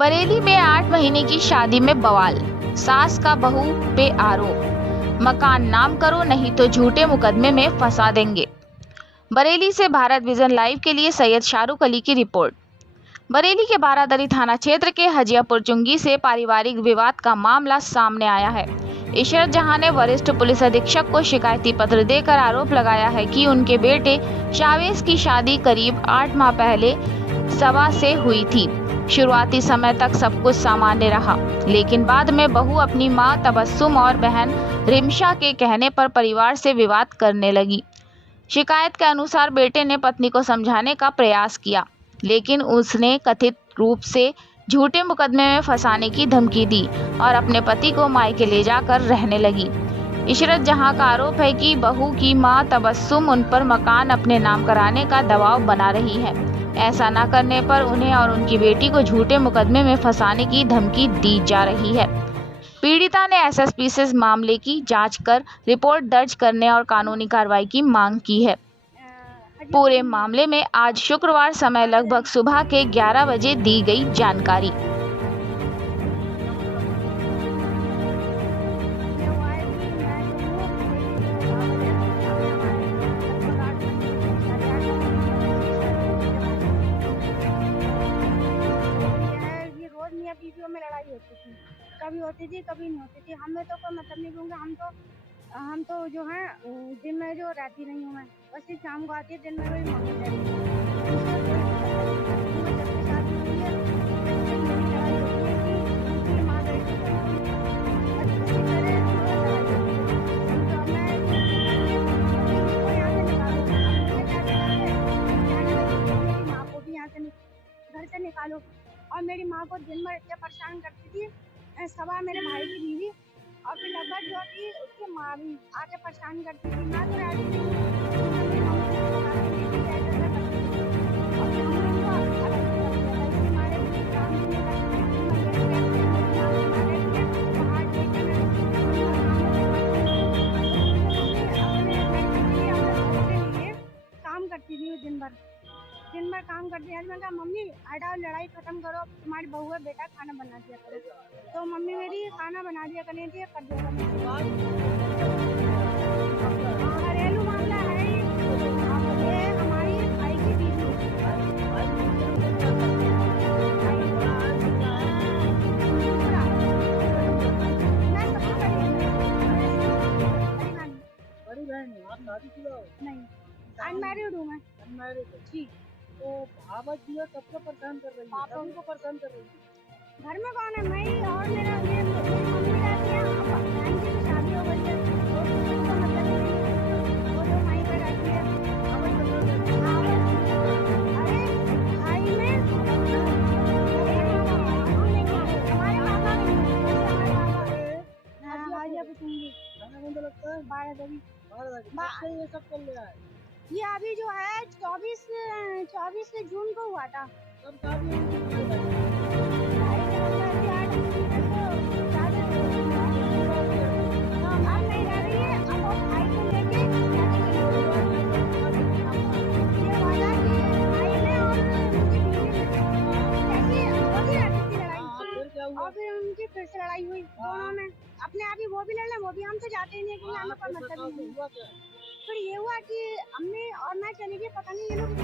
बरेली में 8 महीने की शादी में बवाल, सास का बहू पे आरोप, मकान नाम करो नहीं तो झूठे मुकदमे में फंसा देंगे। बरेली से भारत विजन लाइव के लिए सैयद शाहरुख अली की रिपोर्ट। बरेली के बारादरी थाना क्षेत्र के हजियापुर चुंगी से पारिवारिक विवाद का मामला सामने आया है। इशरत जहां ने वरिष्ठ पुलिस अधीक्षक को शिकायती पत्र देकर आरोप लगाया है कि उनके बेटे शावेज की शादी करीब 8 माह पहले सवा से हुई थी। शुरुआती समय तक सब कुछ सामान्य रहा, लेकिन बाद में बहू अपनी मां तबस्सुम और बहन रिमशा के कहने पर परिवार से विवाद करने लगी। शिकायत के अनुसार बेटे ने पत्नी को समझाने का प्रयास किया, लेकिन उसने कथित रूप से झूठे मुकदमे में फंसाने की धमकी दी और अपने पति को मायके ले जाकर रहने लगी। इशरत जहां का आरोप है कि बहू की मां तबस्सुम उन पर मकान अपने नाम कराने का दबाव बना रही है। ऐसा न करने पर उन्हें और उनकी बेटी को झूठे मुकदमे में फंसाने की धमकी दी जा रही है। पीड़िता ने एसएसपी से मामले की जांच कर रिपोर्ट दर्ज करने और कानूनी कार्रवाई की मांग की है। पूरे मामले में आज शुक्रवार समय लगभग सुबह के 11 बजे दी गई जानकारी। बीवियों में लड़ाई होती थी, कभी होती थी कभी नहीं होती थी। हमें तो कोई मतलब नहीं, क्योंकि हम तो जो है दिन में जो रहती नहीं हूँ मैं, बस शाम को आती है, दिन में मेरी मम्मी रहती है। घर से निकालो, और मेरी माँ को दिन भर इतना परेशान करती थी। सवा मेरे भाई की बीवी और फिर लगभग जो थी उसकी माँ भी आके परेशान करती थी। मैं तो रहती नहीं, काम करती थी दिन भर काम करती है। मैं कहा मम्मी हटाओ, लड़ाई खत्म करो, तुम्हारी बहू है, बेटा खाना बना दिया करो। तो मम्मी मेरी खाना बना दिया करनी थी, कर दिया घरेलू मामला है ये हमारी भाई की बीवी। नहीं, अनमैरिड हूँ मैं। जी, तो भावत जी सबको परेशान कर रही है, सभी को परेशान कर रही है। घर में कौन है? मैं ही और मेरी मम्मी रहती है। बहन की भी शादी हो गई है, वो मतलब वो जो वहीं पे रहती है। अरे भाई में हमारे पापा लगता है 12 ये सब चल रहा है। ये अभी जो है 24 जून को हुआ था। सब शादी और फिर उनकी फिर से लड़ाई हुई दोनों में। अपने आप ही वो भी लड़, वो भी हमसे जाते ही नहीं, क्योंकि हमें कोई मतलब नहीं। फिर ये हुआ कि अम्मी और मैं चली गई, पता नहीं ये लोग में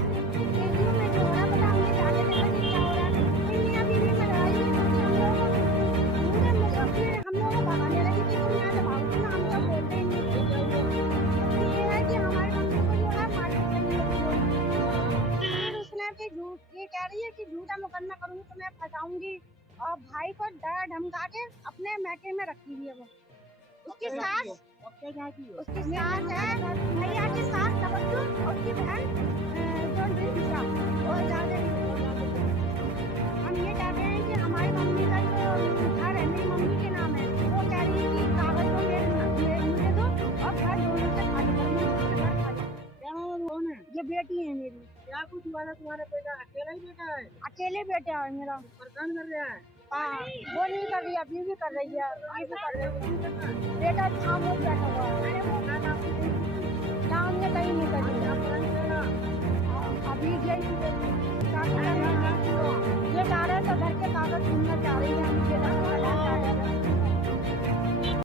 जो हो रहा, पता हमने जाके देखा कि क्या हो रहा है। फिर मियां बीवी में लड़ाई हुई, फिर हम लोगों को भगाने लगी कि तुम यहाँ से भागो ना, हम तो बोलते ही नहीं। ये है कि हमारी मम्मी को जो है मार के चली गई। फिर उसने फिर ये कह रही है कि झूठा मुकदमा करूंगी तो मैं फंसाऊंगी, और भाई को डरा धमका के अपने मैके में रखी हुई है वो। उसकी सास है भैया की सास तबस्सुम, और उसकी बहन जो रिमशा, और ज्यादा हम ये चाहते हैं कि हमारी मम्मी का जो घर है मेरी मम्मी के नाम है, वो कह रही है कि कागज तो मुझे दो और घर दोनों से खाली करो। क्या कौन है? ये बेटी है मेरी। क्या कुछ हुआ था? तुम्हारा बेटा अकेला ही बेटा है? अकेले बेटा है मेरा। परेशान कर रहा है? हाँ, वो नहीं कर रही है, अभी भी कर रही है, ये भी कर रही है। बेटा खामोश बैठा हुआ है, हमने कहीं नहीं कर दिया। अभी ये चाह रहे तो घर के कागज ढूंढना चाह रही है